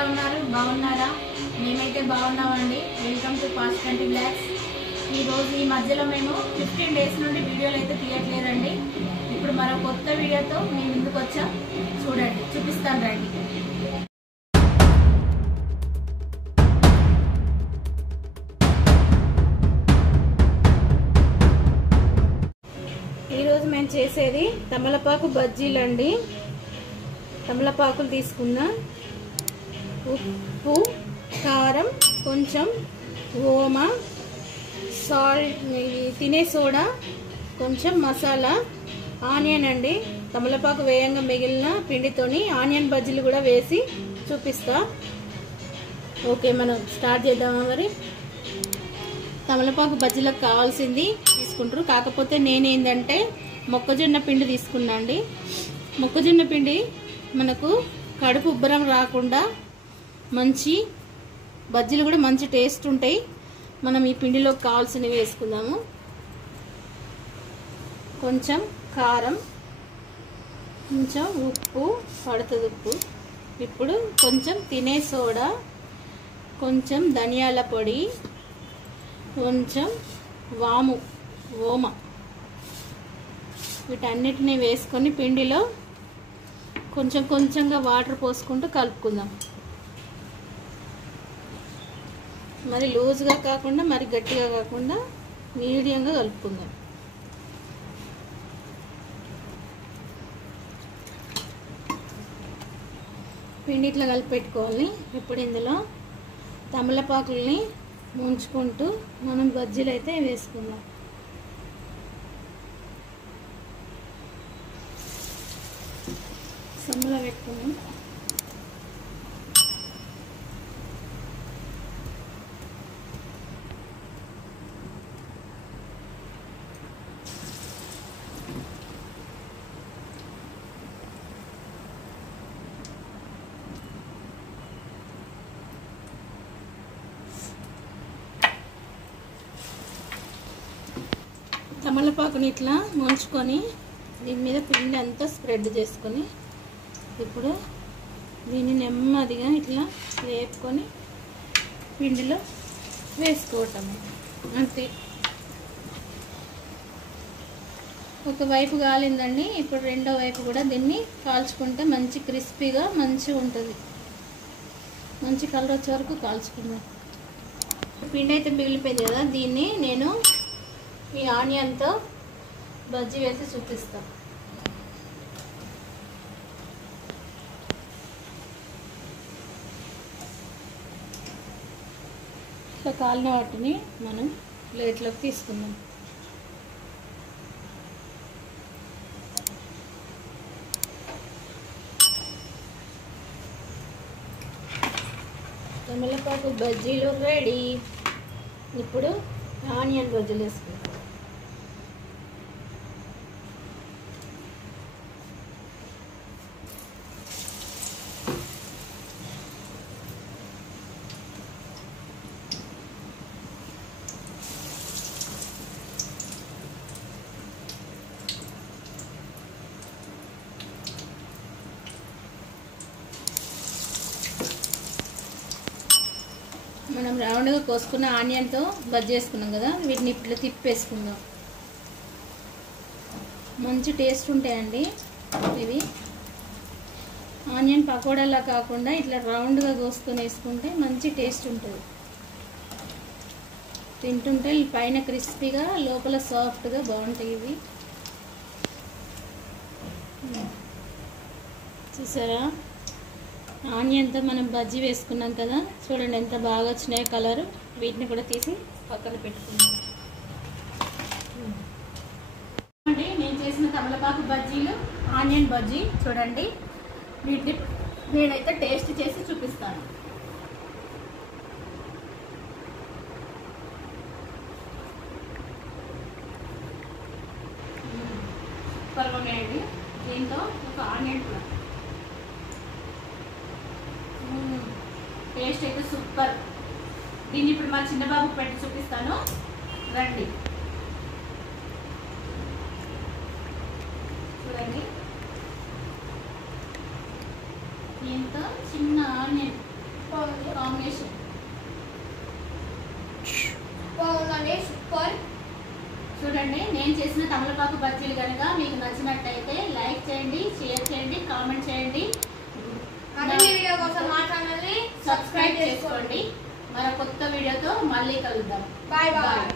ఎలా ఉన్నారు? బాగున్నారా? మేమైతే బాగున్నామండి. Welcome to fast 20 blogs. ఈరోజు ఈ మధ్యలో మేము 15 డేస్ నుండి వీడియోలు అయితే తీయట్లేదండి. ఇప్పుడు మరో కొత్త వీడియోతో మేము ముందుకు వచ్చాం. చూడండి, చూపిస్తాను రండి. ఈరోజు మేము చేసేది తమలపాకు బజ్జీలండి. తమలపాకులు తీసుకున్నా, ఉప్పు, కారం, కొంచెం ఓమ, సాల్ట్, తినే సోడా, కొంచెం మసాలా, ఆనియన్ అండి. తమలపాకు వేయంగా మిగిలిన పిండితోని ఆనియన్ బజ్జీలు కూడా వేసి చూపిస్తా. ఓకే, మనం స్టార్ట్ చేద్దామా? మరి తమలపాకు బజ్జీలకు కావాల్సింది తీసుకుంటారు. కాకపోతే నేనేందంటే మొక్కజొన్న పిండి తీసుకున్నా అండి. మొక్కజొన్న పిండి మనకు కడుపు ఉబ్బరం రాకుండా మంచి బజ్జీలు కూడా మంచి టేస్ట్ ఉంటాయి. మనం ఈ పిండిలో కావాల్సినవి వేసుకుందాము. కొంచెం కారం, కొంచెం ఉప్పు, పడుతుంది ఉప్పు. ఇప్పుడు కొంచెం తినే సోడా, కొంచెం ధనియాల పొడి, కొంచెం ఓమ, వీటన్నిటిని వేసుకొని పిండిలో కొంచెం కొంచెంగా వాటర్ పోసుకుంటూ కలుపుకుందాం. మరి లూజ్గా కాకుండా మరి గట్టిగా కాకుండా మీడియంగా కలుపుకుందాం. పిండి ఇట్లా కలిపి పెట్టుకోవాలి. ఇప్పుడు ఇందులో తమలపాకుల్ని ముంచుకుంటూ మనం బజ్జీలు అయితే వేసుకుందాం. సమ్మలో పెట్టుకున్నాం. తమలపాకుని ఇట్లా ముంచుకొని దీని మీద పిండి అంతా స్ప్రెడ్ చేసుకొని ఇప్పుడు దీన్ని నెమ్మదిగా ఇట్లా వేపుకొని పిండిలో వేసుకోవటం అంతే. ఒకవైపు కాలిందండి. ఇప్పుడు రెండో వైపు కూడా దీన్ని కాల్చుకుంటే మంచి క్రిస్పీగా మంచిగా ఉంటుంది. మంచి కలర్ వచ్చే వరకు కాల్చుకుందాం. పిండి అయితే మిగిలిపోయింది కదా, దీన్ని నేను ఈ ఆనియన్తో బజ్జీ వేసి చూపిస్తాను. ఇట్లా కాలిన వాటిని మనం ప్లేట్లోకి తీసుకుందాం. తమలపాకు బజ్జీలు రెడీ. ఇప్పుడు ఆనియన్ బజ్జీలు వేసుకుంటాం. మనం రౌండ్గా కోసుకున్న ఆనియన్తో బజ్జీ వేసుకున్నాం కదా, వీటిని ఇట్లా తిప్పేసుకుందాం. మంచి టేస్ట్ ఉంటాయండి ఇవి. ఆనియన్ పకోడాలా కాకుండా ఇట్లా రౌండ్గా కోసుకొని వేసుకుంటే మంచి టేస్ట్ ఉంటుంది. తింటుంటే పైన క్రిస్పీగా లోపల సాఫ్ట్గా బాగుంటాయి ఇవి. చూసారా, ఆనియన్తో మనం బజ్జీ వేసుకున్నాం కదా, చూడండి ఎంత బాగా వచ్చినాయి కలర్. వీటిని కూడా తీసి పక్కన పెట్టుకున్నాం. నేను చేసిన తమలపాకు బజ్జీలు, ఆనియన్ బజ్జీ చూడండి. వీటిని నేనైతే టేస్ట్ చేసి చూపిస్తాను. సూపర్గా ఉన్నాయండి. దీంతో ఒక ఆనియన్ కూడా టేస్ట్ అయితే సూపర్. దీన్ని ఇప్పుడు మా చిన్న బాబుకి పెట్టి చూపిస్తాను రండి. చూడండి, దీంతో చిన్న ఆనియన్ కాంబినేషన్ బాగుందండి, సూపర్. చూడండి, నేను చేసిన తమలపాకు బజ్జీలు కనుక మీకు నచ్చినట్టయితే లైక్ చేయండి, షేర్ చేయండి, కామెంట్ చేయండి. మరిన్ని వీడియో కోసం మా ఛానల్ని సబ్స్క్రైబ్ చేసుకోండి. మరో కొత్త వీడియోతో మళ్ళీ కలుద్దాం. Bye bye.